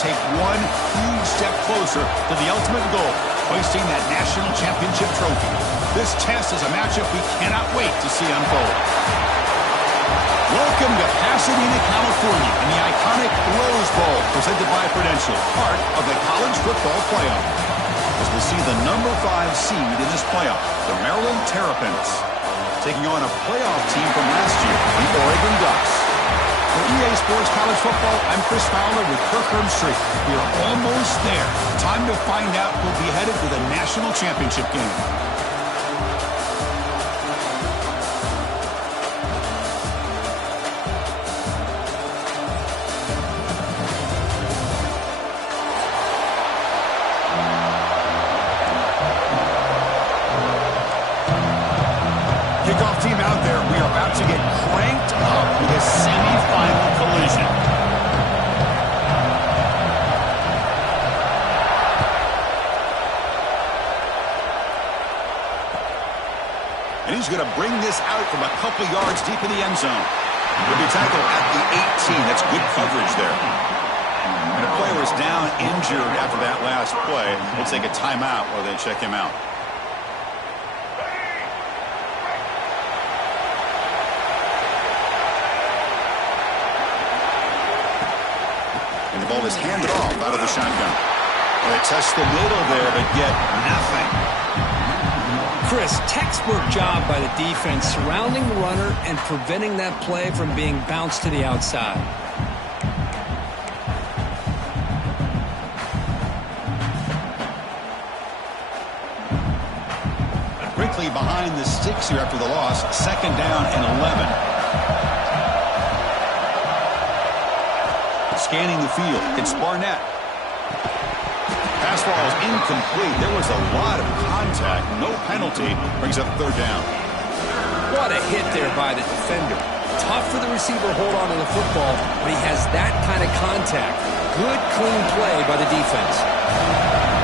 take one huge step closer to the ultimate goal, hoisting that national championship trophy. This test is a matchup we cannot wait to see unfold. Welcome to Pasadena, California, in the iconic Rose Bowl, presented by Prudential, part of the college football playoff. As we'll see the number 5 seed in this playoff, the Maryland Terrapins, taking on a playoff team from last year, the Oregon Ducks. For EA Sports College Football, I'm Chris Fowler with Kirk Herbstreit. We are almost there. Time to find out who'll be headed to the national championship game. Kickoff team out there. We are about to get cranked up with a semifinal collision. And he's going to bring this out from a couple yards deep in the end zone. He'll be tackled at the 18. That's good coverage there. And a player is down injured after that last play. We'll take a timeout while they check him out. And the ball is handed off out of the shotgun. They test the middle there, but get nothing. Chris, textbook job by the defense surrounding the runner and preventing that play from being bounced to the outside. Quickly behind the sticks here after the loss. 2nd down and 11. Scanning the field, it's Barnett. Pass ball is incomplete. There was a lot of contact. No penalty. Brings up 3rd down. What a hit there by the defender. Tough for the receiver to hold on to the football when he has that kind of contact. Good, clean play by the defense.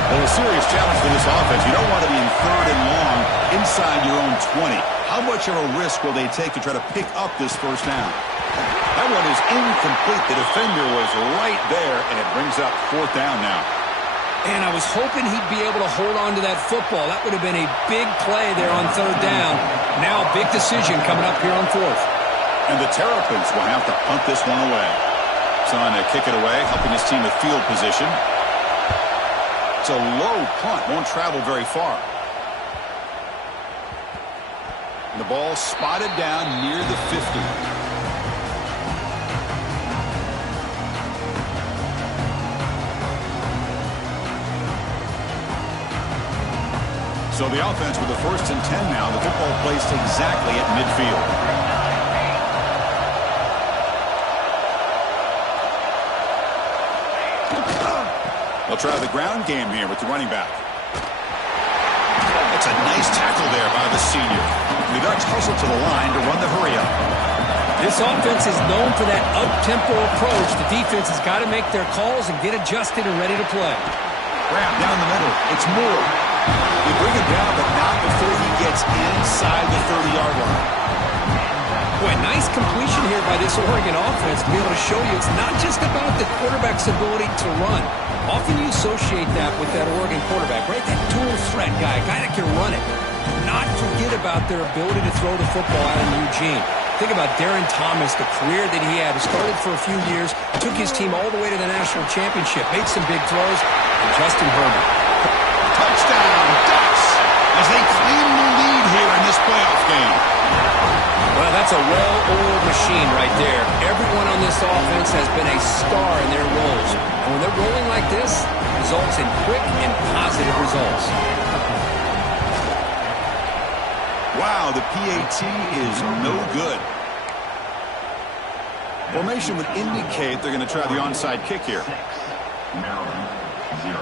Well, a serious challenge for this offense. You don't want to be in 3rd and long inside your own 20. How much of a risk will they take to try to pick up this 1st down? That one is incomplete. The defender was right there, and it brings up 4th down now. And I was hoping he'd be able to hold on to that football. That would have been a big play there on 3rd down. Now a big decision coming up here on 4th. And the Terrapins will have to punt this one away. Son to kick it away, helping his team with field position. It's a low punt, won't travel very far. And the ball spotted down near the 50. So the offense with the 1st and 10 now. The football placed exactly at midfield. They'll try the ground game here with the running back. It's a nice tackle there by the senior. The Ducks hustle to the line to run the hurry-up. This offense is known for that up-tempo approach. The defense has got to make their calls and get adjusted and ready to play. Grab down the middle. It's Moore. They bring him down, but not before he gets inside the 30-yard line. Boy, nice completion here by this Oregon offense to be able to show you it's not just about the quarterback's ability to run. Often you associate that with that Oregon quarterback, right? That dual threat guy, a guy that can run it. Not forget about their ability to throw the football out in Eugene. Think about Darren Thomas, the career that he had. He started for a few years, took his team all the way to the national championship, made some big throws, and Justin Herbert. Touchdown, Ducks, as they claim the lead here in this playoff game. Well, that's a well-oiled machine right there. Everyone on this offense has been a star in their roles. And when they're rolling like this, it results in quick and positive results. Wow, the PAT is no good. Formation would indicate they're going to try the onside kick here. Maryland, 0.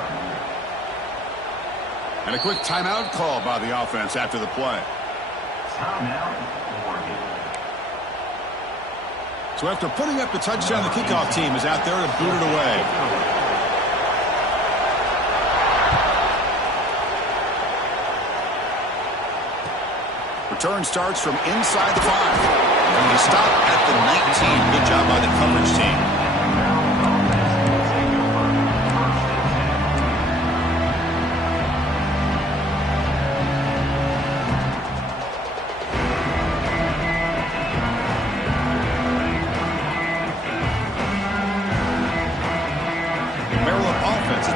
And a quick timeout call by the offense after the play. Timeout, Oregon. So after putting up the touchdown, the kickoff team is out there to boot it away. Return starts from inside the 5. And they stop at the 19. Good job by the coverage team.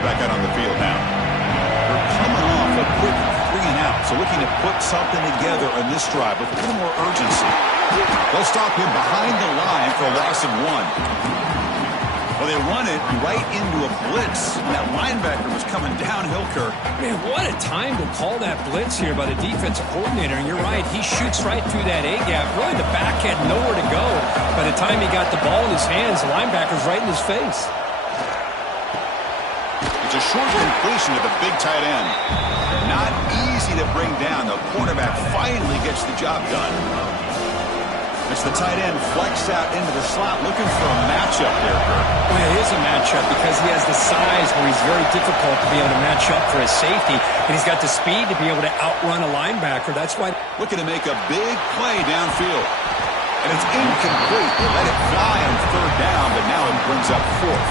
back out on the field now. They're coming off a quick 3 and out, so looking to put something together on this drive with a little more urgency. They'll stop him behind the line for a loss of 1. Well, they run it right into a blitz, and that linebacker was coming downhill, Kirk. Man, what a time to call that blitz here by the defensive coordinator. And you're right, he shoots right through that A-gap. Really, the back had nowhere to go. By the time he got the ball in his hands, the linebacker's right in his face. It's a short completion to the big tight end. Not easy to bring down. The quarterback finally gets the job done. It's the tight end flex out into the slot, looking for a matchup there, Kirk. Well, it is a matchup because he has the size where he's very difficult to be able to match up for his safety, and he's got the speed to be able to outrun a linebacker. That's why looking to make a big play downfield. And it's incomplete. They let it fly on 3rd down, but now it brings up 4th.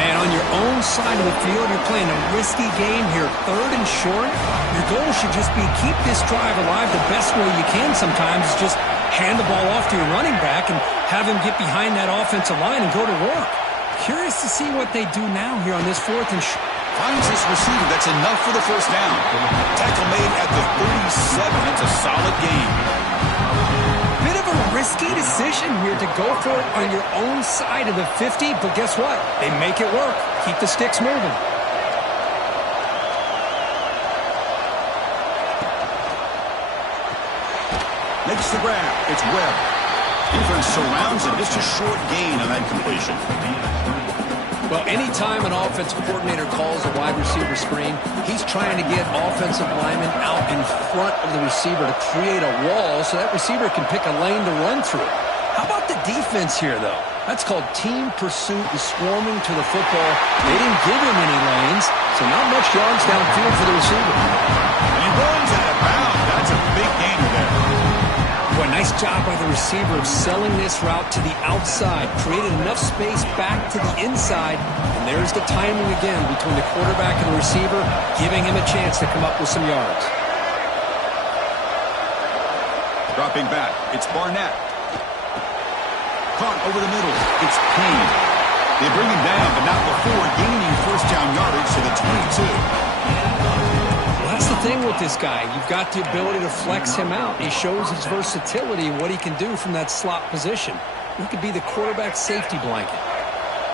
Man, on your own side of the field, you're playing a risky game here. 3rd and short, your goal should just be keep this drive alive the best way you can sometimes. Is just hand the ball off to your running back and have him get behind that offensive line and go to work. Curious to see what they do now here on this 4th and short. Finds this receiver. That's enough for the 1st down. Tackle made at the 37. That's a solid gain. Bit of a risky decision here to go for it on your own side of the 50, but guess what? They make it work. Keep the sticks moving. Makes the grab. It's Webb. Defense surrounds him. Just a short gain on that completion. Well, anytime an offensive coordinator calls a wide receiver screen, he's trying to get offensive linemen out in front of the receiver to create a wall so that receiver can pick a lane to run through. How about the defense here, though? That's called team pursuit and swarming to the football. They didn't give him any lanes, so not much yards downfield for the receiver. And he runs out of bounds. That's a big gainer there. Boy, nice job by the receiver of selling this route to the outside. Created enough space back to the inside. And there's the timing again between the quarterback and the receiver, giving him a chance to come up with some yards. Dropping back. It's Barnett. Caught over the middle. It's Payne. They bring him down, but not before gaining 1st down yardage to the 22. That's the thing with this guy. You've got the ability to flex him out. He shows his versatility and what he can do from that slot position. He could be the quarterback safety blanket.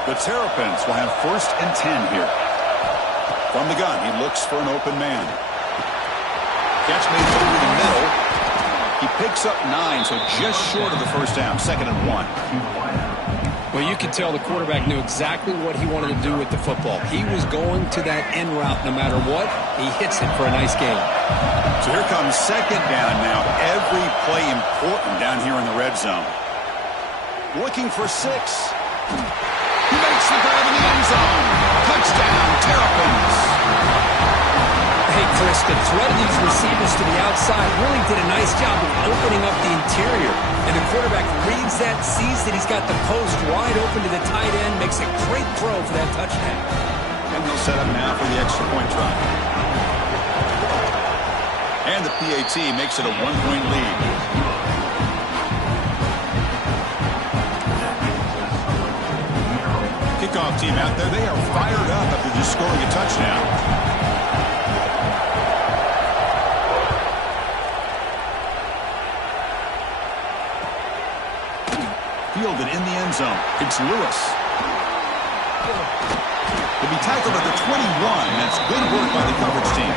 The Terrapins will have 1st and 10 here. From the gun, he looks for an open man. Catch made over the middle. He picks up 9, so just short of the 1st down. 2nd and 1. Well, you could tell the quarterback knew exactly what he wanted to do with the football. He was going to that end route no matter what. He hits it for a nice gain. So here comes 2nd down now. Every play important down here in the red zone. Looking for 6. He makes the grab in the end zone. Touchdown, Terrapins. Hey, Chris, the threat of these receivers to the outside really did a nice job of opening up the interior. And the quarterback reads that, sees that he's got the post wide open to the tight end, makes a great throw for that touchdown. And they'll set up now for the extra point try. And the PAT makes it a 1-point lead. Kickoff team out there, they are fired up after just scoring a touchdown. Fielded in the end zone. It's Lewis. He'll be tackled at the 21. That's good work by the coverage team.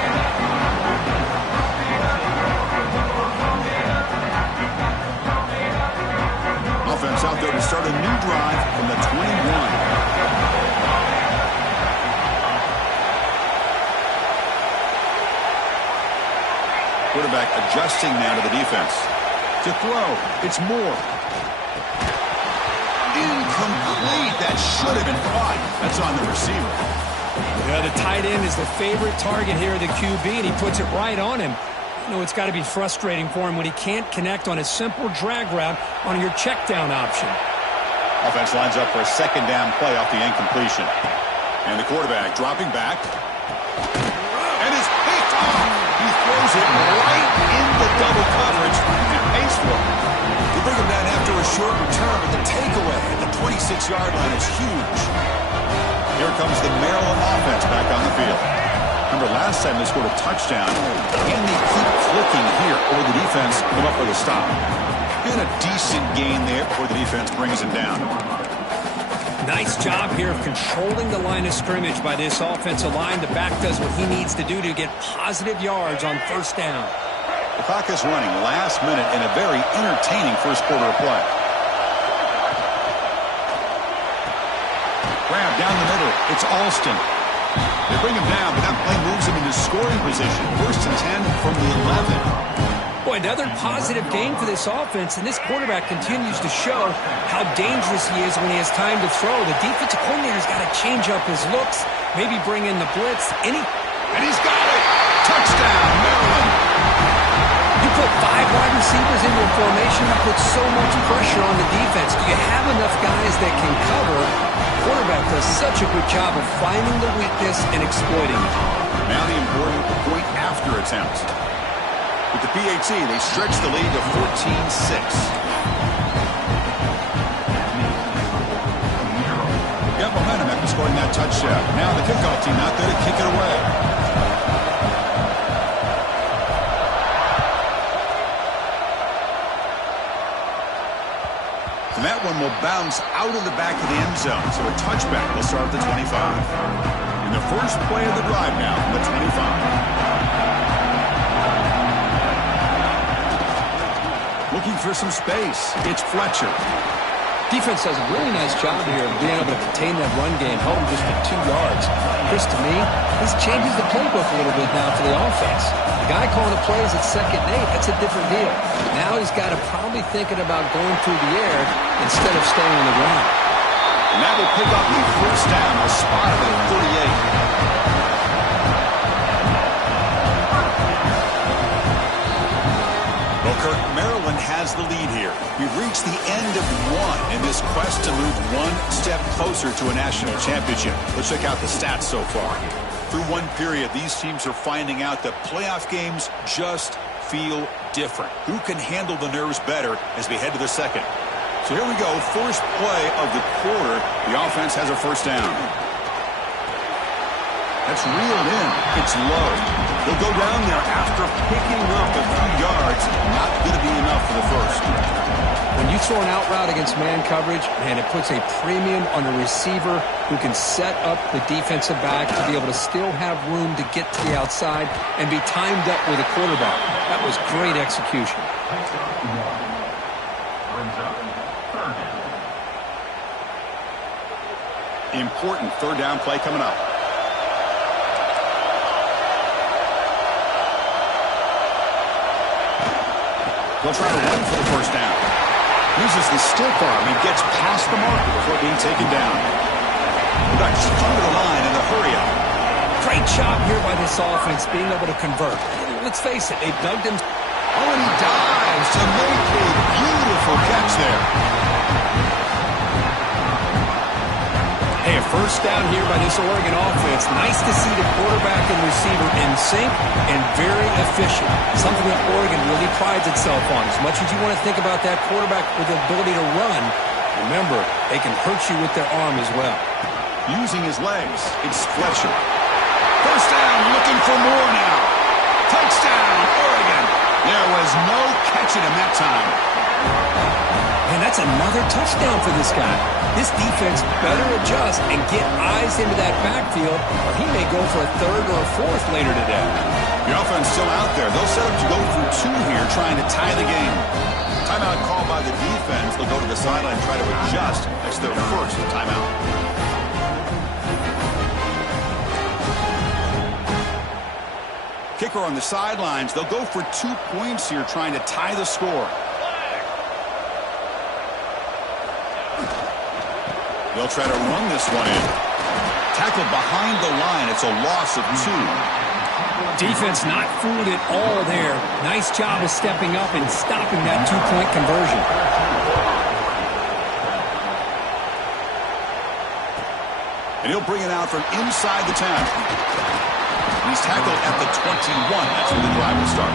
Offense out there to start a new drive from the 21. Quarterback adjusting now to the defense. To throw, it's Moore. Incomplete. That should have been caught. That's on the receiver. Yeah, the tight end is the favorite target here of the QB, and he puts it right on him. You know, it's got to be frustrating for him when he can't connect on a simple drag route on your check down option. Offense lines up for a 2nd down play off the incompletion. And the quarterback dropping back. And is picked off. He throws it right into double coverage and pays for it. They bring him down after a short return, but the takeaway at the 26-yard line is huge. Here comes the Maryland offense back on the field. Remember, last time they scored a touchdown. Can they keep clicking here, or the defense come up with a stop? Been a decent gain there before the defense brings him down. Nice job here of controlling the line of scrimmage by this offensive line. The back does what he needs to do to get positive yards on first down. The clock is running last minute in a very entertaining first quarter of play. Grab down the middle. It's Alston. They bring him down, but that play moves him into scoring position. First and 10 from the 11. Boy, another positive game for this offense, and this quarterback continues to show how dangerous he is when he has time to throw. The defensive coordinator's got to change up his looks, maybe bring in the blitz. And he's got it! Touchdown, Maryland! You put 5 wide receivers into a formation, you put so much pressure on the defense. Do you have enough guys that can cover? The quarterback does such a good job of finding the weakness and exploiting it. Now the important point after attempts. With the PAT, they stretch the lead to 14-6. Got momentum after scoring that touchdown. Now the kickoff team out there to kick it away. And that one will bounce out of the back of the end zone. So a touchback will start at the 25. In the first play of the drive now from the 25. Looking for some space. It's Fletcher. Defense does a really nice job here of being able to contain that run game, held him just for 2 yards. Chris, to me, this changes the playbook a little bit now for the offense. The guy calling the plays at 2nd and 8, that's a different deal. Now he's got to probably thinking about going through the air instead of staying on the ground. And that will pick up the first down, a spot at 38. Well, Kirk, Maryland has the lead here. We've reached the end of one in this quest to move one step closer to a national championship. Let's check out the stats so far. Through one period, these teams are finding out that playoff games just feel different. Who can handle the nerves better as we head to the second? So here we go, first play of the quarter. The offense has a first down. That's reeled in. It's low. They'll go down there after picking up a few yards. Not going to be enough for the first. When you throw an out route against man coverage, man, it puts a premium on the receiver who can set up the defensive back to be able to still have room to get to the outside and be timed up with a quarterback. That was great execution. Important third down play coming up. They'll try to run for the first down. Uses the stiff arm and gets past the marker before being taken down. They're just come to the line in a hurry up. Great job here by this offense being able to convert. Let's face it, they've dug them. Oh, and he dives to make a beautiful catch there. Hey, a first down here by this Oregon offense. Nice to see the quarterback and receiver in sync and very efficient. Something that Oregon really prides itself on. As much as you want to think about that quarterback with the ability to run, remember, they can hurt you with their arm as well. Using his legs, it's Fletcher. First down, looking for more now. Touchdown, Oregon. There was no catching him that time. And that's another touchdown for this guy. This defense better adjust and get eyes into that backfield, or he may go for a third or a fourth later today. The offense still out there. They'll set up to go through 2 here, trying to tie the game. Timeout called by the defense. They'll go to the sideline and try to adjust. That's their first timeout. Kicker on the sidelines. They'll go for 2 points here, trying to tie the score. They'll try to run this one in. Tackled behind the line. It's a loss of 2. Defense not fooled at all there. Nice job of stepping up and stopping that 2-point conversion. And he'll bring it out from inside the 10. He's tackled at the 21. That's where the drive will start.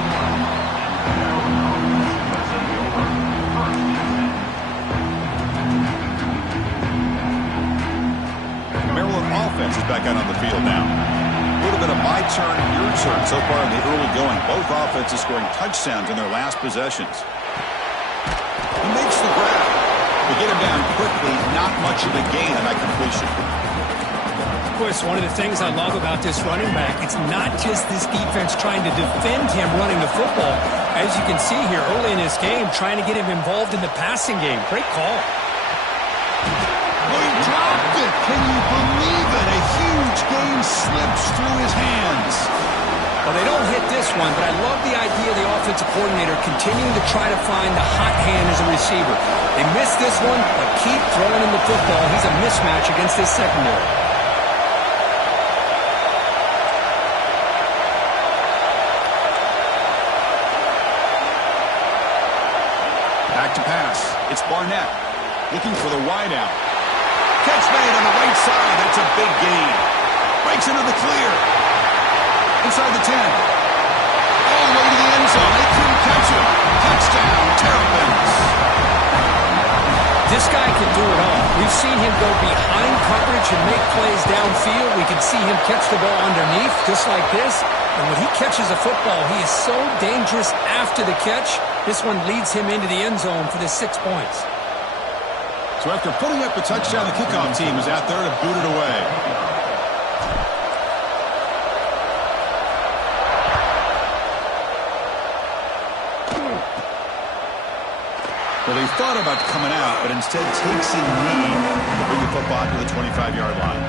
is back out on the field now. A little bit of my turn, your turn so far in the early going. Both offenses scoring touchdowns in their last possessions. He makes the grab. To get him down quickly, not much of a gain on that completion. Of course, one of the things I love about this running back, it's not just this defense trying to defend him running the football. As you can see here early in this game, trying to get him involved in the passing game. Great call. Oh, he dropped it. Can you believe it? A huge game slips through his hands. Well, they don't hit this one, but I love the idea of the offensive coordinator continuing to try to find the hot hand as a receiver. They missed this one, but keep throwing him the football. He's a mismatch against this secondary. Back to pass. It's Barnett looking for the wide out. Catch made on the right side. That's a big gain. Breaks into the clear. Inside the 10. All the way to the end zone. They couldn't catch him. Touchdown, Terps. This guy can do it all. We've seen him go behind coverage and make plays downfield. We can see him catch the ball underneath, just like this. And when he catches a football, he is so dangerous after the catch. This one leads him into the end zone for the 6 points. So after putting up a touchdown, the kickoff team is out there to boot it away. Well, he thought about coming out, but instead takes a knee to bring the football to the 25-yard line.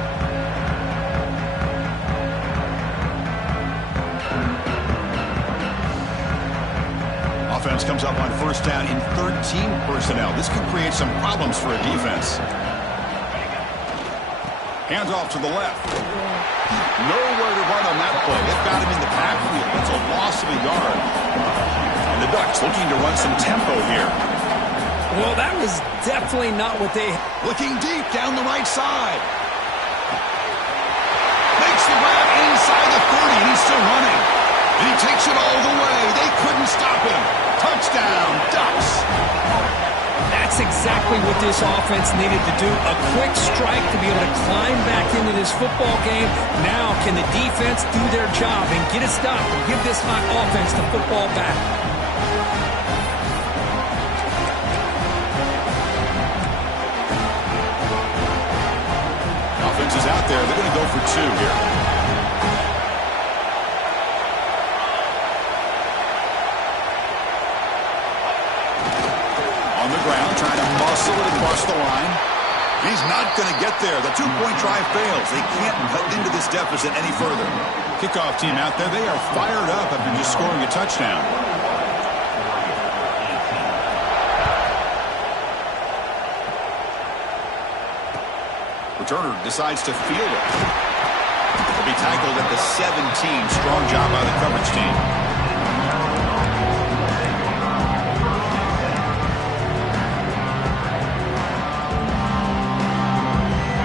Offense comes up on first down in 13 personnel. This could create some problems for a defense. Hands off to the left. Nowhere to run on that play. It got him in the backfield. It's a loss of a yard. And the Ducks looking to run some tempo here. Well, that was definitely not what they... Looking deep down the right side. Makes the grab inside the 30, and he's still running. And he takes it all the way. They couldn't stop him. Touchdown, Ducks. That's exactly what this offense needed to do. A quick strike to be able to climb back into this football game. Now, can the defense do their job and get a stop and give this hot offense the football back? Offense is out there. They're going to go for two here. On the ground, trying to muscle it across the line. He's not going to get there. The two-point try fails. They can't cut into this deficit any further. Kickoff team out there. They are fired up after just scoring a touchdown. Returner decides to field it. Will be tackled at the 17. Strong job by the coverage team.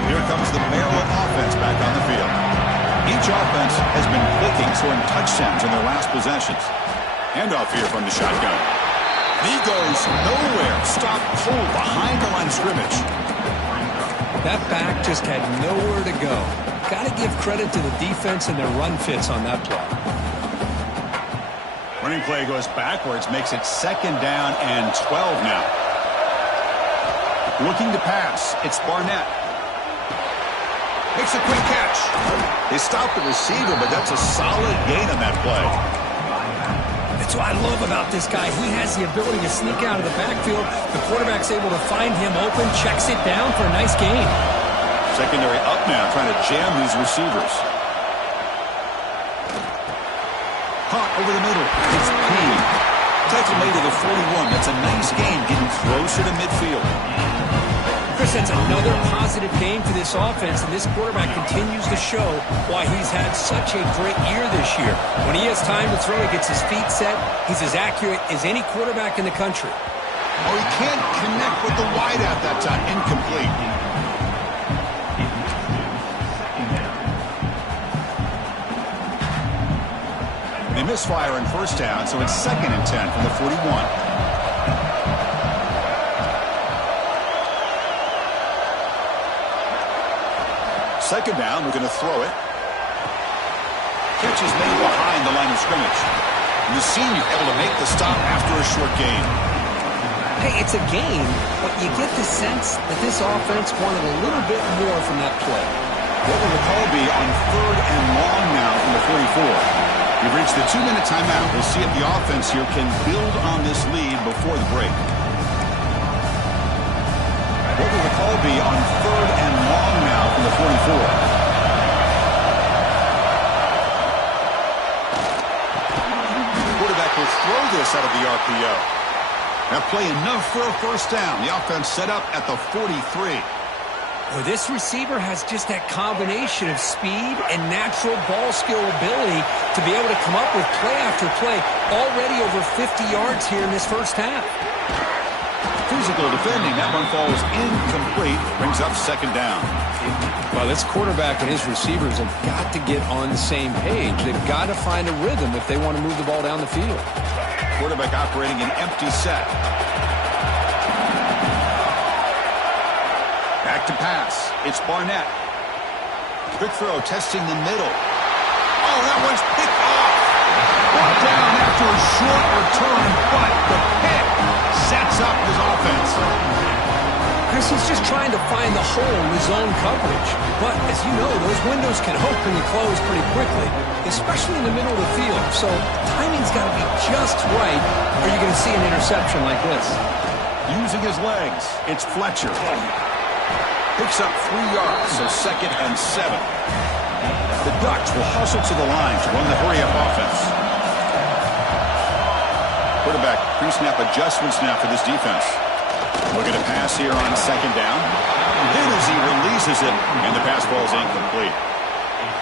Here comes the Maryland offense back on the field. Each offense has been clicking, scoring touchdowns in their last possessions. Handoff here from the shotgun. He goes nowhere. Stop cold behind the line of scrimmage. That back just had nowhere to go. Got to give credit to the defense and their run fits on that play. Running play goes backwards, makes it second down and 12 now. Looking to pass. It's Barnett. Makes a quick catch. They stop the receiver, but that's a solid gain on that play. That's what I love about this guy. He has the ability to sneak out of the backfield. The quarterback's able to find him open, checks it down for a nice gain. Secondary up now, trying to jam these receivers. Caught over the middle. It's Payne. Tackle made to the 41. That's a nice gain, getting closer to midfield. Chris, that's another positive game for this offense, and this quarterback continues to show why he's had such a great year this year. When he has time to throw, he gets his feet set. He's as accurate as any quarterback in the country. Oh, he can't connect with the wideout that time. Incomplete. They misfire in first down, so it's 2nd and 10 from the 41. second down, we're going to throw it. Catch is made behind the line of scrimmage. And the senior able to make the stop after a short gain. Hey, it's a game, but you get the sense that this offense wanted a little bit more from that play. What will the call be on 3rd and long now from the 44? We've reached the 2-minute timeout. We'll see if the offense here can build on this lead before the break. What will the call be on 3rd and long now from the 44? The quarterback will throw this out of the RPO. That play enough for a first down. The offense set up at the 43. Well, this receiver has just that combination of speed and natural ball skill ability to be able to come up with play after play, already over 50 yards here in this first half. Physical defending. That one falls incomplete. Brings up second down. Well, this quarterback and his receivers have got to get on the same page. They've got to find a rhythm if they want to move the ball down the field. Quarterback operating an empty set. Back to pass. It's Barnett. Quick throw, testing the middle. Oh, that one's picked off. Brought down after a short return, but the pick sets up his offense. Chris, he's just trying to find the hole in his own coverage. But, as you know, those windows can open and close pretty quickly, especially in the middle of the field. So, timing's got to be just right, or you're going to see an interception like this. Using his legs, it's Fletcher. Picks up 3 yards, so 2nd and 7. The Ducks will hustle to the line to run the hurry-up offense. Quarterback pre-snap adjustments now for this defense. Looking to pass here on 2nd down. Then as he releases it, and the pass ball is incomplete.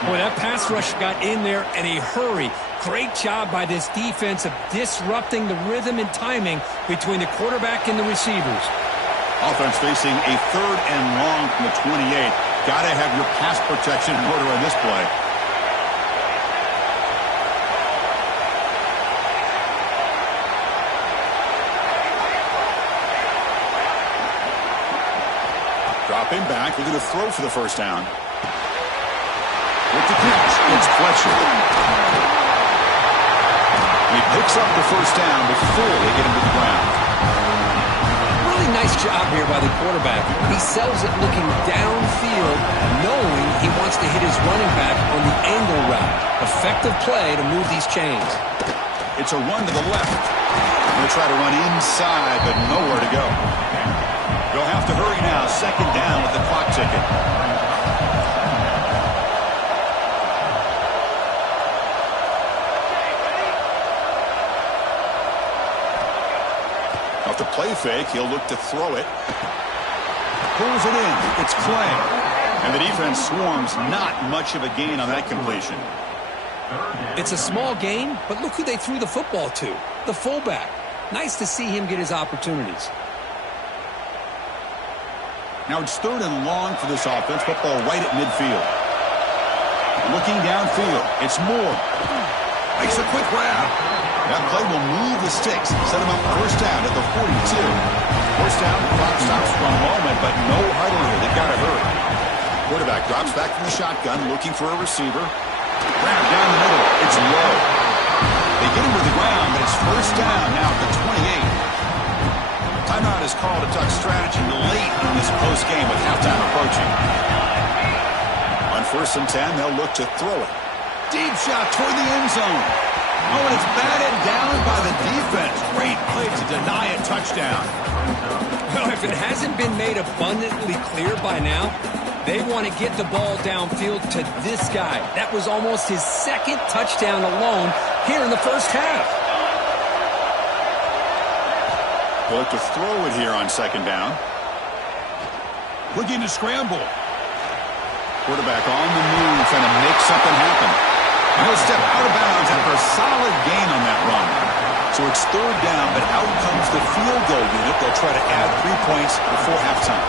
Boy, that pass rush got in there in a hurry. Great job by this defense of disrupting the rhythm and timing between the quarterback and the receivers. Offense facing a 3rd and long from the 28. Got to have your pass protection in order on this play. Dropping back, looking to throw for the first down. With the catch, it's Fletcher. He picks up the first down before they get him to the ground. Really nice job here by the quarterback. He sells it looking downfield, knowing he wants to hit his running back on the angle route. Effective play to move these chains. It's a run to the left. Going to try to run inside, but nowhere to go. They'll have to hurry now. 2nd down with the clock ticking. Off the play fake, he'll look to throw it. Pulls it in. It's Clay. And the defense swarms. Not much of a gain on that completion. It's a small gain, but look who they threw the football to. The fullback. Nice to see him get his opportunities. Now it's 3rd and long for this offense. Football right at midfield. Looking downfield. It's Moore. Makes a quick grab. That play will move the sticks. Set him up first down at the 42. First down, clock stops for a moment, but no huddle here. They've got to hurry. Quarterback drops back from the shotgun, looking for a receiver. Grab down the middle. It's low. They get him to the ground, but it's first down now at the 28. Timeout is called a Duck strategy late in this postgame with halftime approaching. On 1st and 10, they'll look to throw it. Deep shot toward the end zone. Oh, and it's batted down by the defense. Great play to deny a touchdown. Well, if it hasn't been made abundantly clear by now, they want to get the ball downfield to this guy. That was almost his 2nd touchdown alone here in the first half. They'll look to throw it here on 2nd down. Looking to scramble. Quarterback on the move, trying to make something happen. And he'll step out of bounds after a solid gain on that run. So it's 3rd down, but out comes the field goal unit. They'll try to add 3 points before halftime.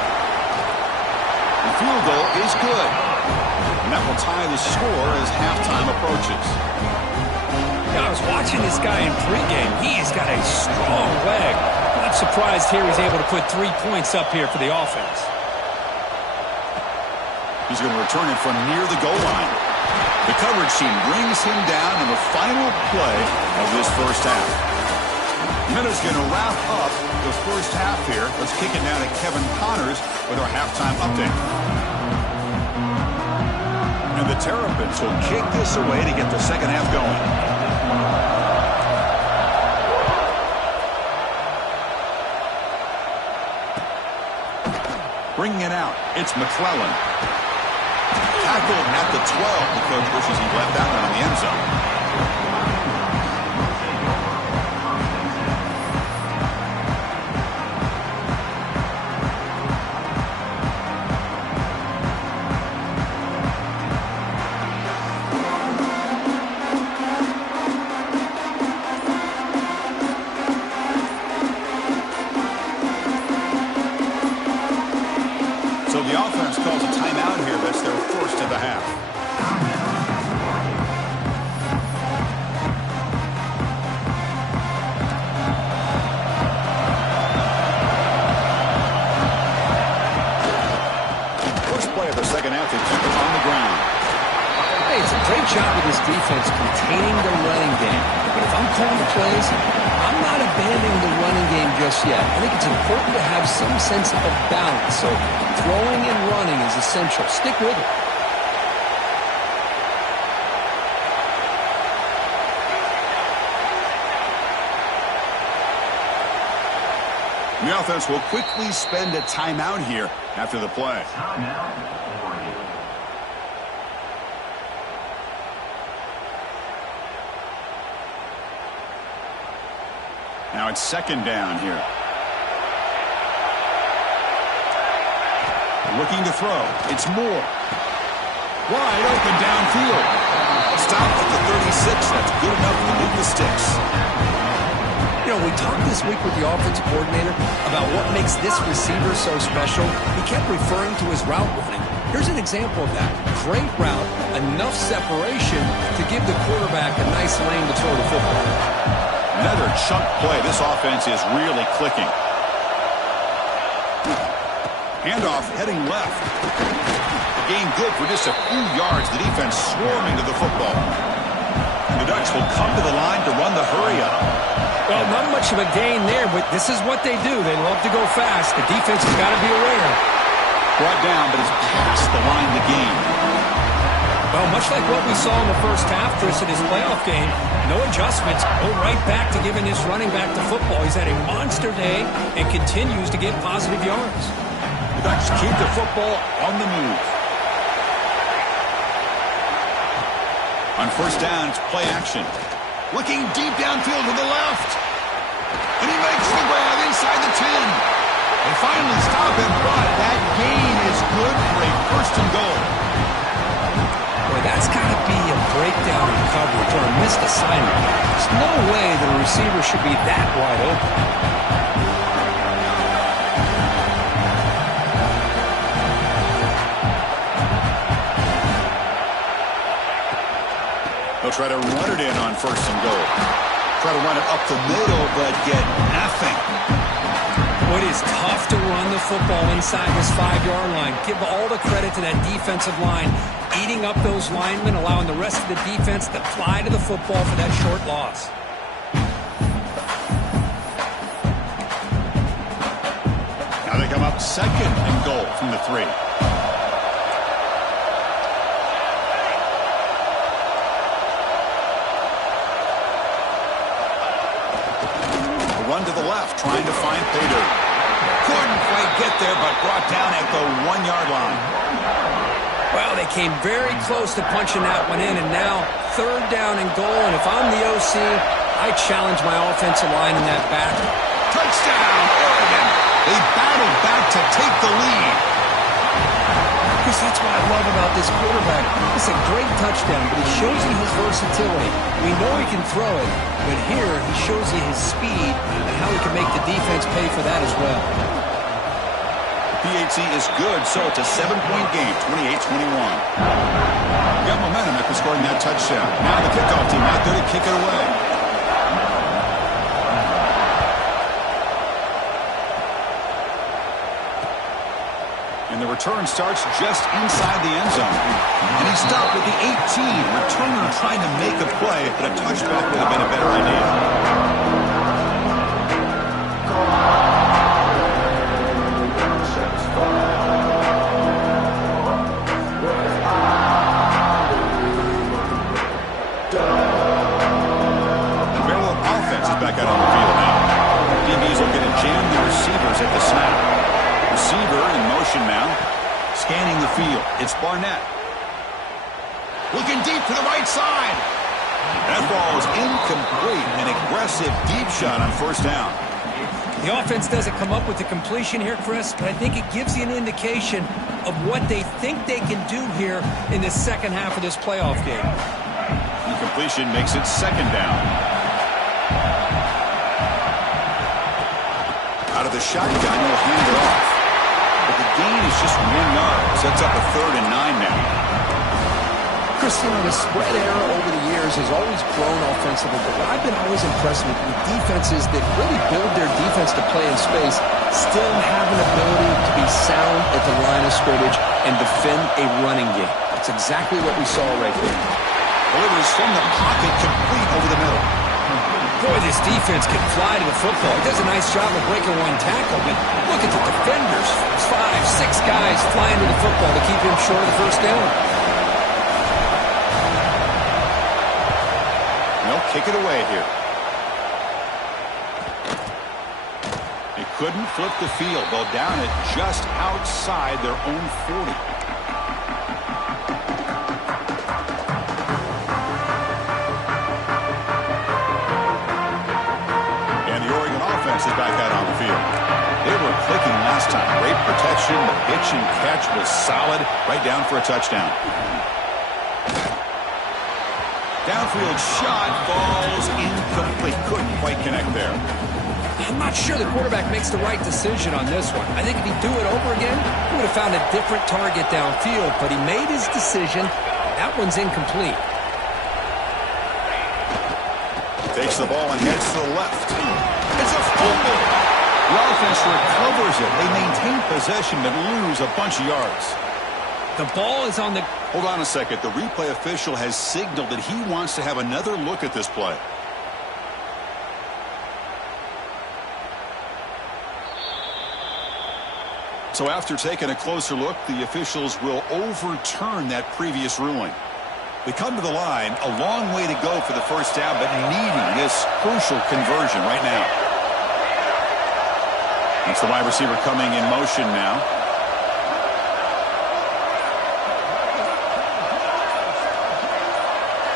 The field goal is good. And that will tie the score as halftime approaches. I was watching this guy in pregame. He's got a strong leg. Not surprised here he's able to put 3 points up here for the offense. He's going to return it from near the goal line. The coverage team brings him down in the final play of this first half. Minute's going to wrap up the first half here. Let's kick it now to Kevin Connors with our halftime update. And the Terrapins will kick this away to get the second half going. Bringing it out, it's McClellan. Tackled at the 12. The coach wishes he left that one in the end zone. So the offense calls a timeout here. That's their first of the half. First play of the second half, they keep it on the ground. Hey, it's a great job with this defense containing the running game. But if I'm calling the plays, I'm not abandoning the running game just yet. I think it's important to have some sense of balance. So throwing and running is essential. Stick with it. The offense will quickly spend a timeout here after the play. Timeout, Oregon. Now it's second down here. Looking to throw. It's Moore. Wide open downfield. Stopped at the 36. That's good enough to move the sticks. You know, we talked this week with the offensive coordinator about what makes this receiver so special. He kept referring to his route running. Here's an example of that. Great route, enough separation to give the quarterback a nice lane to throw the football. Another chunk play. This offense is really clicking. Handoff heading left. Gain good for just a few yards. The defense swarming to the football. And the Ducks will come to the line to run the hurry up. Well, not much of a gain there, but this is what they do. They love to go fast. The defense has got to be aware. Brought down, but it's past the line to gain. Well, much like what we saw in the first half, Chris, in his playoff game, no adjustments. Go right back to giving this running back the football. He's had a monster day and continues to get positive yards. The Ducks keep the football on the move. On first down, it's play action. Looking deep downfield to the left. And he makes the grab inside the 10. They finally stop him, but that gain is good for a first and goal. Boy, that's got to be a breakdown in coverage or a missed assignment. There's no way the receiver should be that wide open. They'll try to run it in on first and goal. Try to run it up the middle, but get nothing. It is tough to run the football inside this 5-yard line. Give all the credit to that defensive line, eating up those linemen, allowing the rest of the defense to fly to the football for that short loss. Now they come up second and goal from the 3. Run to the left, trying to find Pater. Couldn't quite get there, but brought down at the 1-yard line. Well, they came very close to punching that one in, and now third down and goal. And if I'm the OC, I challenge my offensive line in that back. Touchdown, Oregon. They battled back to take the lead. Because that's what I love about this quarterback. It's a great touchdown, but it shows you his versatility. We know he can throw it, but here he shows you his speed and how he can make the defense pay for that as well. PAT is good, so it's a 7-point game, 28-21. Got momentum after scoring that touchdown. Now the kickoff team out there to kick it away. And the the return starts just inside the end zone. And he stopped at the 18. Returner trying to make a play, but a touchback would have been a better idea. Back out on the field now. DBs looking to jam the receivers at the snap. Receiver in motion now. Scanning the field. It's Barnett. Looking deep to the right side. That ball is incomplete. An aggressive deep shot on first down. The offense doesn't come up with the completion here, Chris, but I think it gives you an indication of what they think they can do here in the second half of this playoff game. Incompletion makes it second down. Out of the shotgun, he'll hand it off. But the gain is just 1 yard. Sets up a 3rd and 9 now. Chris, the spread era over the years has always grown offensively, but what I've been always impressed with defenses that really build their defense to play in space still have an ability to be sound at the line of scrimmage and defend a running game. That's exactly what we saw right there. Delivers from the pocket, complete over the middle. Boy, this defense can fly to the football. It does a nice job of breaking one tackle, but look at the defenders. 5, 6 guys flying to the football to keep him short of the first down. They'll kick it away here. They couldn't flip the field. They'll down it just outside their own 40. Is back out on the field. They were clicking last time. Great protection. The pitch and catch was solid. Right down for a touchdown. Downfield shot falls incomplete. Couldn't quite connect there. I'm not sure the quarterback makes the right decision on this one. I think if he'd do it over again, he would have found a different target downfield, but he made his decision. That one's incomplete. Takes the ball and heads to the left. It's a fumble. The offense recovers it. They maintain possession but lose a bunch of yards. The ball is on the... Hold on a second. The replay official has signaled that he wants to have another look at this play. So after taking a closer look, the officials will overturn that previous ruling. They come to the line, a long way to go for the first down, but needing this crucial conversion right now. That's the wide receiver coming in motion now.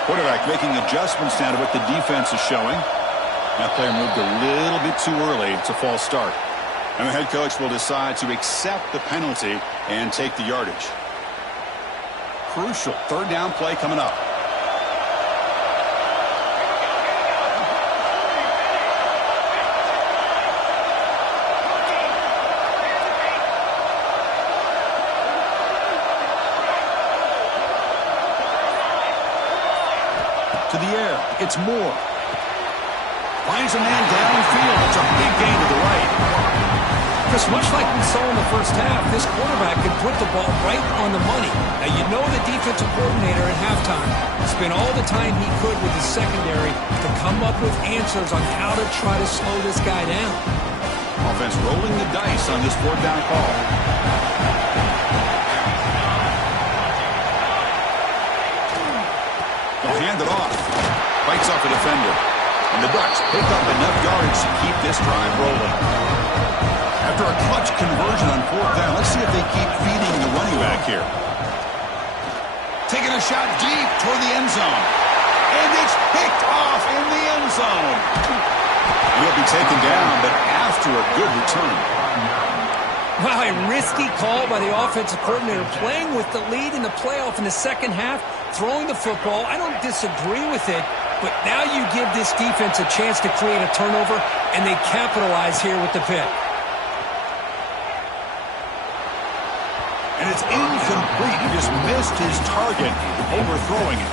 Quarterback making adjustments now to what the defense is showing. That player moved a little bit too early. It's a false start. And the head coach will decide to accept the penalty and take the yardage. Crucial third down play coming up. To the air, it's Moore. Finds a man downfield. It's a big gain to the right. Chris, much like we saw in the first half, this quarterback could put the ball right on the money. Now, you know the defensive coordinator at halftime spent all the time he could with his secondary to come up with answers on how to try to slow this guy down. Offense rolling the dice on this fourth down call. They'll hand it off. Bites off a defender. And the Ducks pick up enough yards to keep this drive rolling. After a clutch conversion on fourth down, let's see if they keep feeding the running back here. Taking a shot deep toward the end zone. And it's picked off in the end zone. He'll be taken down, but after a good return. Wow, a risky call by the offensive coordinator, playing with the lead in the playoff in the second half, throwing the football. I don't disagree with it, but now you give this defense a chance to create a turnover, and they capitalize here with the pick. And it's incomplete. He just missed his target, overthrowing it.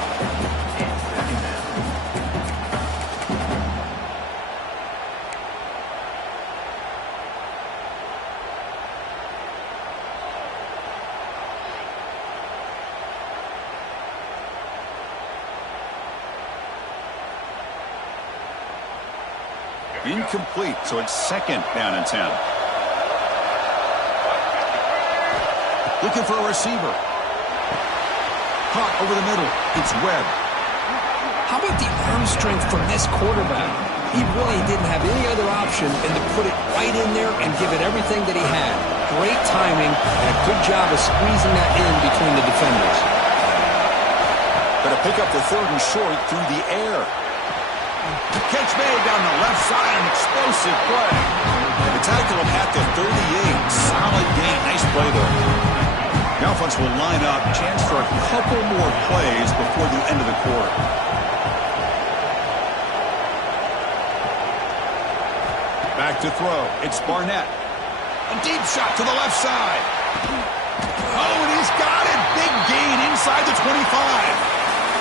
Incomplete, so it's 2nd down and 10. Looking for a receiver. Caught over the middle. It's Webb. How about the arm strength from this quarterback? He really didn't have any other option than to put it right in there and give it everything that he had. Great timing and a good job of squeezing that in between the defenders. Gonna pick up the 3rd and short through the air. Catch made down the left side, an explosive play. The tackle him at the 38. Solid gain. Nice play there. The offense will line up. Chance for a couple more plays before the end of the quarter. Back to throw. It's Barnett. A deep shot to the left side. Oh, and he's got it. Big gain inside the 25.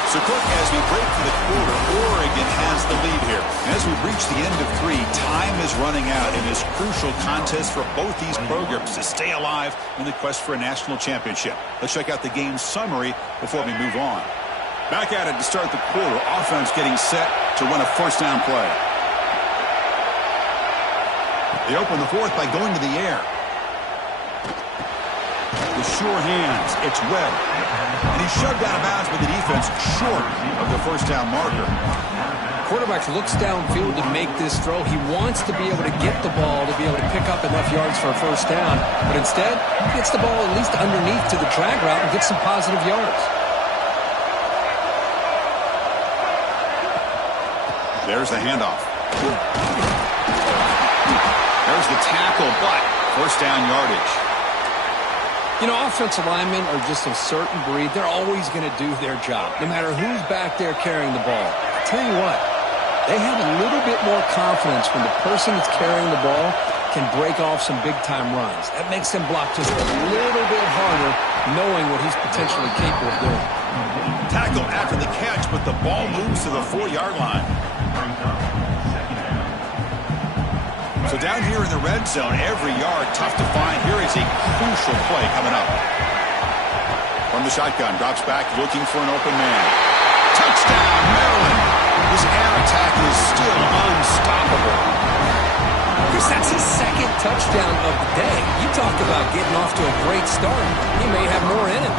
So, Cook, as we break for the quarter, Oregon has the lead here. And as we reach the end of 3, time is running out in this crucial contest for both these programs to stay alive in the quest for a national championship. Let's check out the game summary before we move on. Back at it to start the quarter. Offense getting set to run a 1st down play. They open the 4th by going to the air. With sure hands, it's Webb. And he's shoved out of bounds by the defense short of the 1st down marker. Quarterback looks downfield to make this throw. He wants to be able to get the ball to be able to pick up enough yards for a 1st down. But instead, he gets the ball at least underneath to the drag route and gets some positive yards. There's the handoff. There's the tackle, but 1st down yardage. You know, offensive linemen are just a certain breed. They're always going to do their job, no matter who's back there carrying the ball. I tell you what, they have a little bit more confidence when the person that's carrying the ball can break off some big-time runs. That makes them block just a little bit harder, knowing what he's potentially capable of doing. Tackle after the catch, but the ball moves to the 4-yard line. So down here in the red zone, every yard tough to find. Here is a crucial play coming up. From the shotgun, drops back looking for an open man. Touchdown, Maryland. This air attack is still unstoppable. Chris, that's his 2nd touchdown of the day. You talk about getting off to a great start. He may have more in him.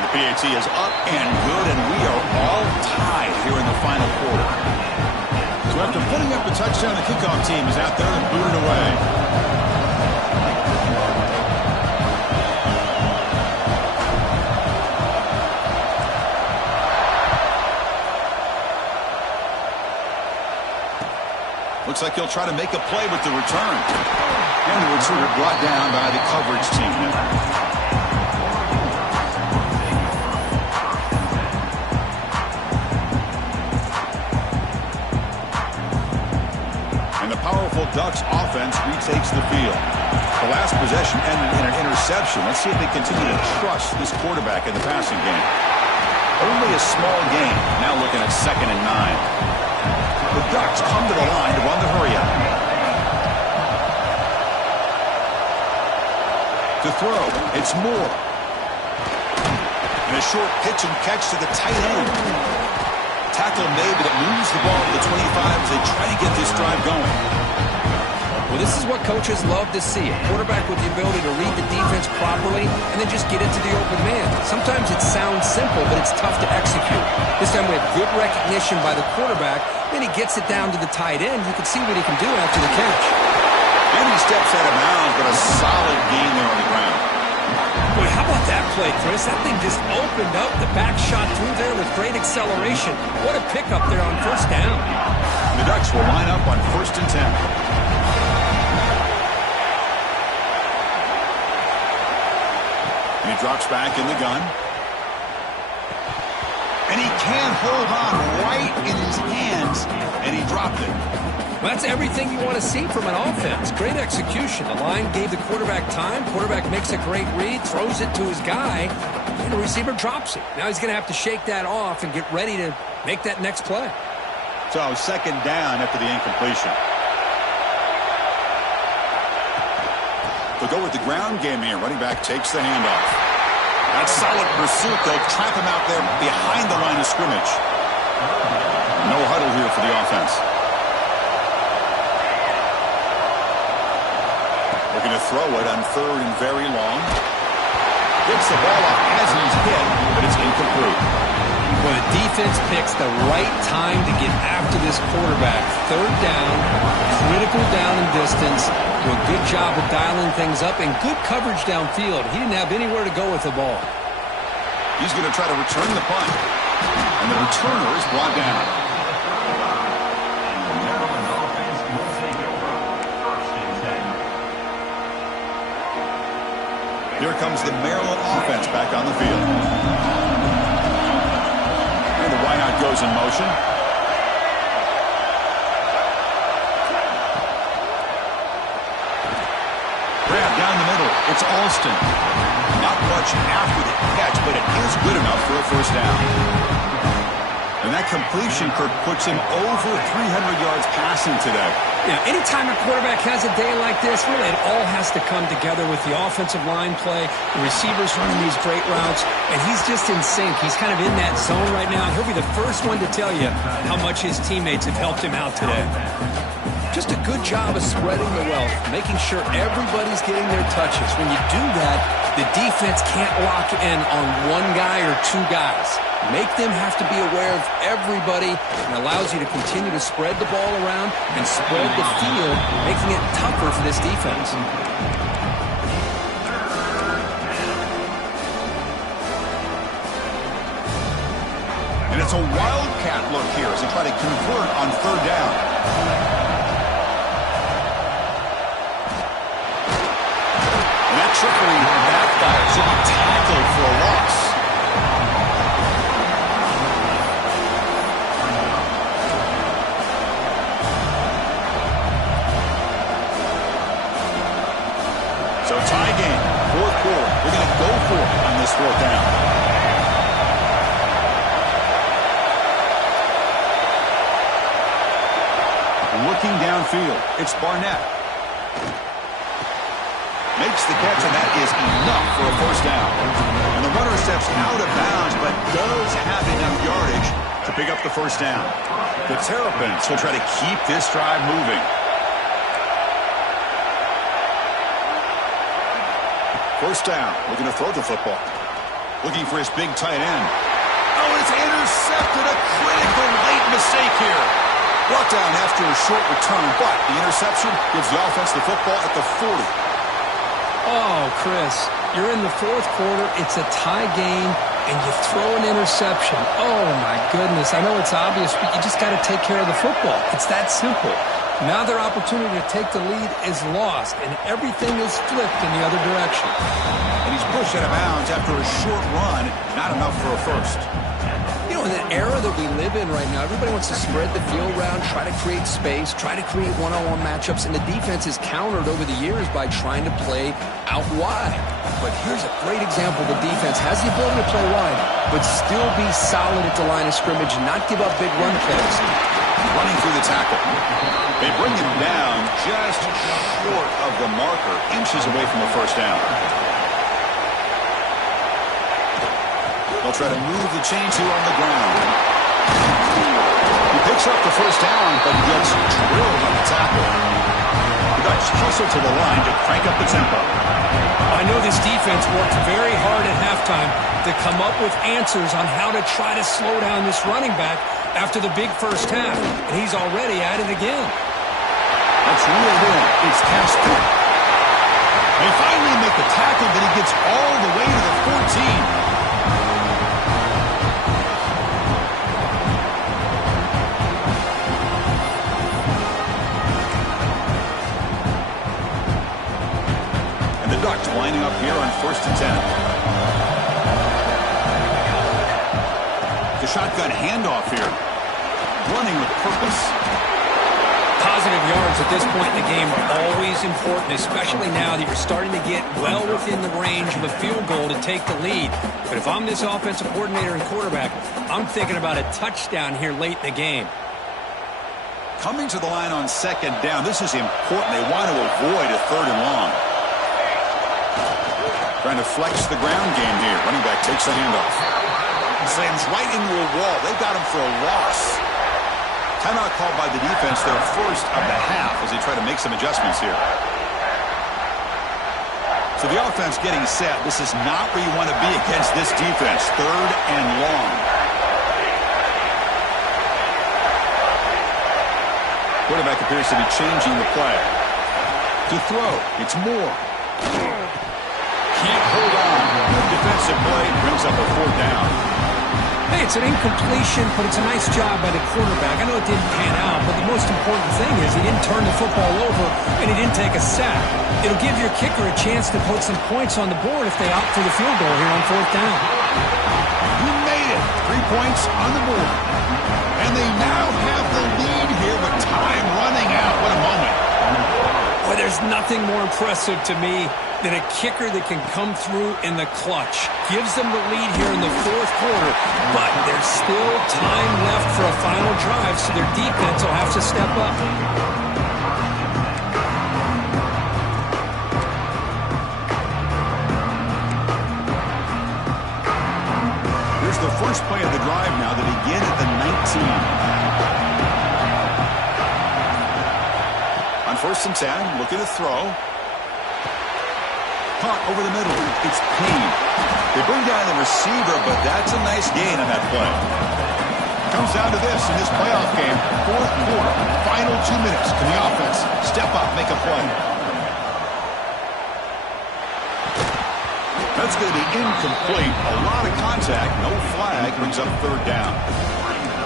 The PAT is up and good, and we are all tied here in the final quarter. So after putting up a touchdown, the kickoff team is out there and booted away. Looks like he'll try to make a play with the return. And the return brought down by the coverage team. Ducks offense retakes the field. The last possession ended in an interception. Let's see if they continue to trust this quarterback in the passing game. Only a small gain. Now looking at 2nd and 9. The Ducks come to the line to run the hurry-up. To throw, it's Moore. And a short pitch and catch to the tight end. Tackle made, but it moves the ball to the 25 as they try to get this drive going. Well, this is what coaches love to see. A quarterback with the ability to read the defense properly and then just get it to the open man. Sometimes it sounds simple, but it's tough to execute. This time we have good recognition by the quarterback. Then he gets it down to the tight end. You can see what he can do after the catch. And he steps out of bounds, but a solid gain there on the ground. Boy, how about that play, Chris? That thing just opened up. The back shot through there with great acceleration. What a pickup there on 1st down. The Ducks will line up on 1st and 10. He drops back in the gun. And he can't hold on right in his hands, and he dropped it. Well, that's everything you want to see from an offense. Great execution. The line gave the quarterback time. Quarterback makes a great read, throws it to his guy, and the receiver drops it. Now he's going to have to shake that off and get ready to make that next play. So 2nd down after the incompletion. They'll go with the ground game here. Running back takes the handoff. That solid pursuit. They'll trap him out there behind the line of scrimmage. No huddle here for the offense. Looking to throw it on 3rd and very long. Picks the ball up as he's hit, but it's incomplete. Well, the defense picks the right time to get after this quarterback. 3rd down, critical down and distance. Do a good job of dialing things up and good coverage downfield. He didn't have anywhere to go with the ball. He's going to try to return the punt. And the returner is brought down. Here comes the Maryland offense back on the field. And the wideout goes in motion. Grab down the middle. It's Alston. Not much after the catch, but it is good enough for a 1st down. And that completion, Kirk, puts him over 300 yards passing today. Yeah, anytime a quarterback has a day like this, really it all has to come together with the offensive line play, the receivers running these great routes, and he's just in sync. He's kind of in that zone right now. He'll be the first one to tell you how much his teammates have helped him out today. Just a good job of spreading the wealth, making sure everybody's getting their touches. When you do that, the defense can't lock in on one guy or 2 guys. Make them have to be aware of everybody, and allows you to continue to spread the ball around and spread the field, making it tougher for this defense. And it's a wildcat look here as they try to convert on 3rd down. And that trickery backfires. He'll be tackled for a loss. So tie game, 4th quarter. We're going to go for it on this 4th down. Looking downfield, it's Barnett. Makes the catch, and that is enough for a 1st down. And the runner steps out of bounds, but does have enough yardage to pick up the 1st down. The Terrapins will try to keep this drive moving. 1st down, looking to throw the football. Looking for his big tight end. Oh, it's intercepted. A critical late mistake here. Brought down after a short return, but the interception gives the offense the football at the 40. Oh, Chris, you're in the 4th quarter. It's a tie game, and you throw an interception. Oh, my goodness. I know it's obvious, but you just got to take care of the football. It's that simple. Now their opportunity to take the lead is lost, and everything is flipped in the other direction. And he's pushed out of bounds after a short run. Not enough for a 1st. You know, in the era that we live in right now, everybody wants to spread the field around, try to create space, try to create one-on-one matchups, and the defense is countered over the years by trying to play out wide. But here's a great example. The defense has the ability to play wide, but still be solid at the line of scrimmage and not give up big run plays. Running through the tackle. They bring him down just short of the marker, inches away from a 1st down. They'll try to move the chains here on the ground. He picks up the 1st down, but he gets drilled on the tackle. The Ducks hustle to the line to crank up the tempo. I know this defense worked very hard at halftime to come up with answers on how to try to slow down this running back after the big 1st half, and he's already at it again. That's reeled in. It's Casper. They finally make the tackle, but he gets all the way to the 14. And the Ducks lining up here on 1st and 10. The shotgun handoff here. Running with purpose. Positive yards at this point in the game are always important, especially now that you're starting to get well within the range of a field goal to take the lead. But if I'm this offensive coordinator and quarterback, I'm thinking about a touchdown here late in the game. Coming to the line on 2nd down, this is important. They want to avoid a 3rd and long. Trying to flex the ground game here. Running back takes the handoff. Slams right into a wall. They've got him for a loss. Timeout called by the defense, their first of the half, as they try to make some adjustments here. So the offense getting set. This is not where you want to be against this defense. 3rd and long. Quarterback appears to be changing the play. To throw, it's Moore. Can't hold on. Good defensive play brings up a 4th down. Hey, it's an incompletion, but it's a nice job by the quarterback. I know it didn't pan out, but the most important thing is he didn't turn the football over and he didn't take a sack. It'll give your kicker a chance to put some points on the board if they opt for the field goal here on 4th down. You made it. 3 points on the board. And they now have the lead here with time running out. What a moment. Boy, there's nothing more impressive to me than a kicker that can come through in the clutch. Gives them the lead here in the 4th quarter, but there's still time left for a final drive, so their defense will have to step up. Here's the first play of the drive now. They begin at the 19. On 1st and 10, looking to throw. Caught over the middle. It's Payne. They bring down the receiver, but that's a nice gain on that play. Comes down to this in this playoff game. 4th quarter, final 2 minutes. Can the offense step up, make a play? That's going to be incomplete. A lot of contact. No flag. Brings up 3rd down.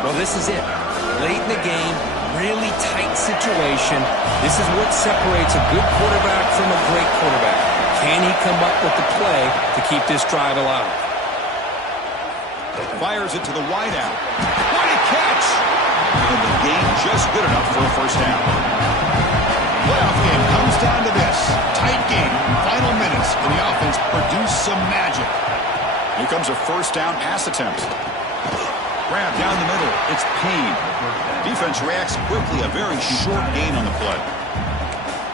Well, this is it. Late in the game, really tight situation. This is what separates a good quarterback from a great quarterback. Can he come up with the play to keep this drive alive? Fires it to the wideout. What a catch! And the game just good enough for a 1st down. Playoff game comes down to this. Tight game. Final minutes. And the offense produce some magic. Here comes a 1st down pass attempt. Grab down the middle. It's Payne. Defense reacts quickly. A very short gain on the play.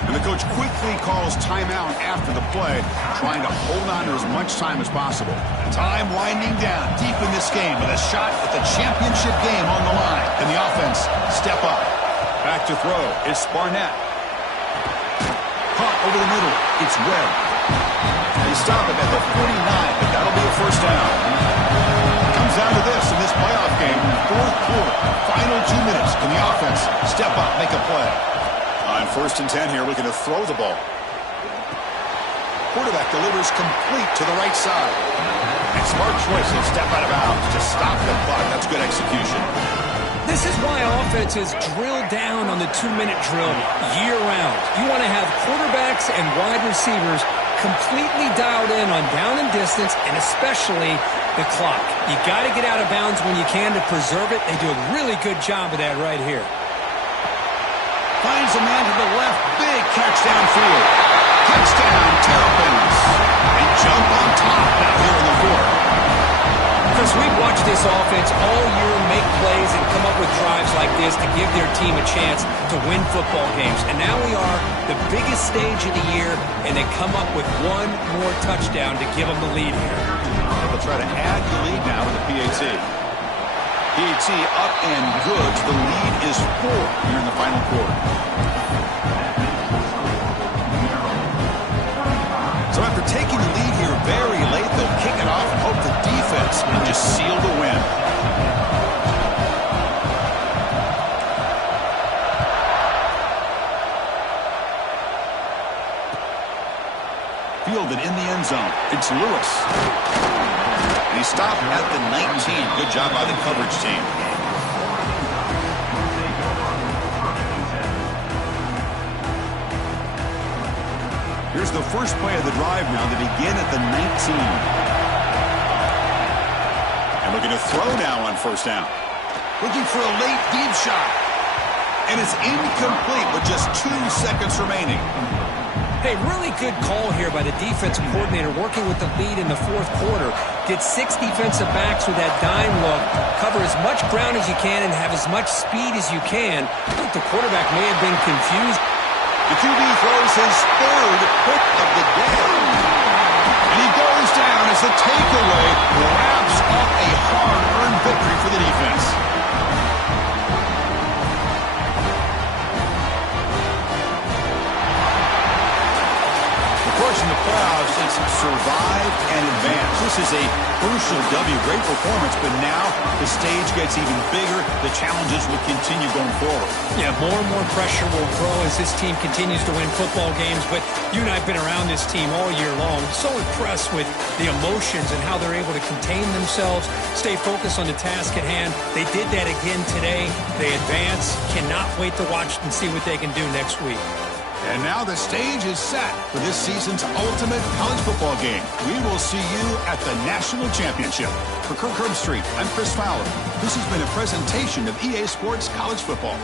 And the coach quickly calls timeout after the play, trying to hold on to as much time as possible. Time winding down deep in this game with a shot at the championship game on the line. And the offense step up. Back to throw. It's Barnett. Caught over the middle. It's Webb. They stop him at the 49, but that'll be a 1st down. Comes down to this in this playoff game. 4th quarter. Final 2 minutes. Can the offense step up, make a play? On 1st and 10 here, looking to throw the ball. Quarterback delivers complete to the right side. And smart choice to step out of bounds to stop the clock. That's good execution. This is why offenses drill down on the 2-minute drill year-round. You want to have quarterbacks and wide receivers completely dialed in on down and distance, and especially the clock. You got to get out of bounds when you can to preserve it. They do a really good job of that right here. Finds a man to the left. Big catch downfield. Touchdown, Terps. They jump on top now here in the 4th. Chris, we've watched this offense all year make plays and come up with drives like this to give their team a chance to win football games. And now we are the biggest stage of the year, and they come up with one more touchdown to give them the lead here. They'll try to add the lead now with the PAT. PAT up and good. The lead is 4 here in the final quarter. So after taking the lead here very late, they'll kick it off and hope the defense can just seal the win. Fielded in the end zone. It's Lewis. And he stopped at the 19. Good job by the coverage team. Here's the first play of the drive now. They begin at the 19. And looking to throw now on 1st down. Looking for a late deep shot. And it's incomplete with just 2 seconds remaining. Hey, really good call here by the defensive coordinator working with the lead in the 4th quarter. Get 6 defensive backs with that dime look. Cover as much ground as you can and have as much speed as you can. I think the quarterback may have been confused. The QB throws his 3rd pick of the day. And he goes down as the takeaway wraps up a hard-earned victory for the defense. This is a crucial W. Great performance, but now the stage gets even bigger. The challenges will continue going forward. Yeah, more and more pressure will grow as this team continues to win football games. But you and I have been around this team all year long. So impressed with the emotions and how they're able to contain themselves, stay focused on the task at hand. They did that again today. They advance. Cannot wait to watch and see what they can do next week. And now the stage is set for this season's ultimate college football game. We will see you at the National Championship. For Kirk Herbstreit, I'm Chris Fowler. This has been a presentation of EA Sports College Football.